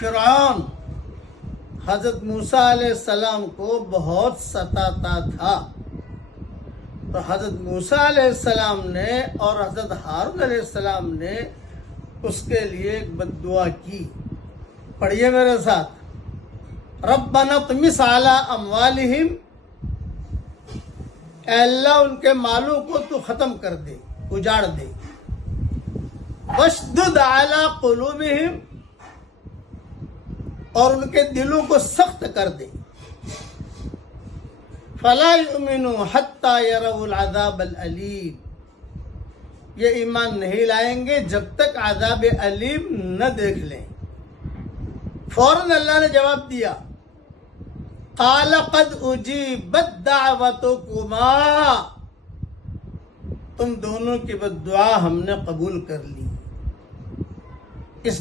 فرعون حضرت موسیٰ علیہ السلام کو بہت ستاتا تھا، تو حضرت موسیٰ علیہ السلام نے اور حضرت ہارون علیہ السلام نے اس کے لیے ایک بد دعا کی. پڑھیے میرے ساتھ، ربنا اطمس علی اموالہم، اے اللہ ان کے مالوں کو تو ختم کر دے، اجاڑ دے. واشدد علی قلوبہم، اور ان کے دلوں کو سخت کر دے. فلا یؤمنوا حتی یروا العذاب العلیم، یہ ایمان نہیں لائیں گے جب تک عذاب علیم نہ دیکھ لیں. فوراً اللہ نے جواب دیا، قال قد اجیبت دعوتکما، تم دونوں کی بد دعا ہم نے قبول کر لی. اس